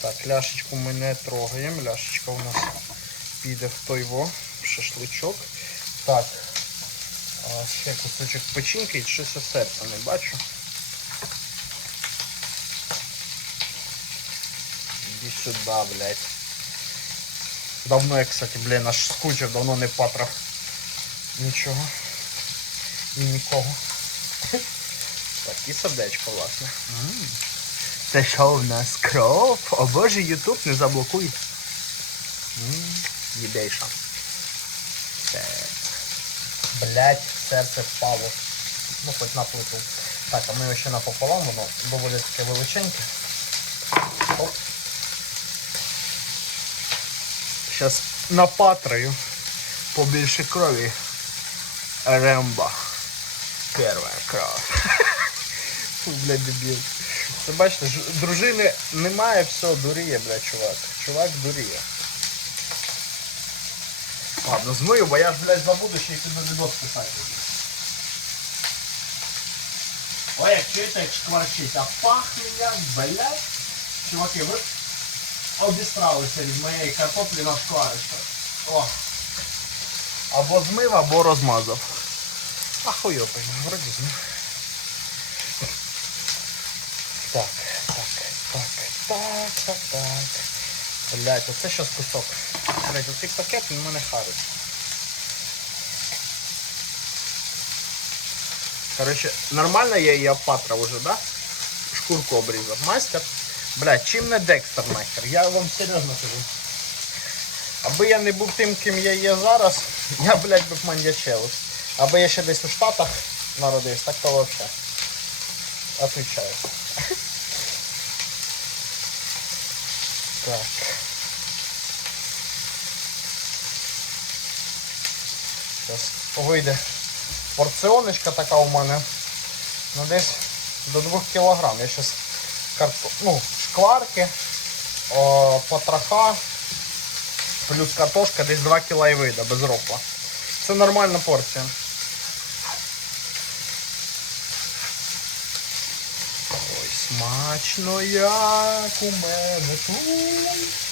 Так, ляшечку ми не трогаємо. Ляшечка у нас піде в той во, в шашличок. Так. Ще кусочок печінки і щось я серця не бачу. Іди сюди, блядь. Давно я, кстати, блін, аж скучив, давно не патрав. Нічого. І нікого. Так, і сердечко, власне. Це що в нас кров? О боже, Ютуб не заблокуй. М, Це. Блять, серце впало. Ну, хоч на плиту. Так, а ми його ще напополам, воно доволі таке величеньке. Оп. Сейчас напатраю побільше крові. Рембо. Перша кров. Фу, блядь, дебіл. Це бачите, дружини немає, все, дуріє, блядь, чувак. Чувак дуріє. Ладно, змию, бо я ж, блядь, забуду ще й піду відос писати. Ой, як чуєте, як шкварчить, а пахне як, блядь. Чуваки, ви обістралися від моєї картоплі на шкварочку. О. Або змив, або розмазав. А хуйопий, вроді змив. Так, так, так, так, так, так. Блять, оце щас кусок. Блять, оцей пакет він мене харить. Короче, нормально я її опатрав уже, да? Шкурку обрізав. Мастер. Блять, чим не Декстер нахер? Я вам серйозно кажу. Аби я не був тим, ким я є зараз, я, блядь, би мандячелив. Аби я ще десь у Штатах народився, так то вообще. Отвечаю. Так. Зараз вийде порціоночка така у мене. Ну десь до 2 кг. Я зараз карто... ну, шкварки, о, потроха, плюс картошка десь 2 кг і вийде без ропла. Це нормальна порція. Ой, смачно як у мене тут.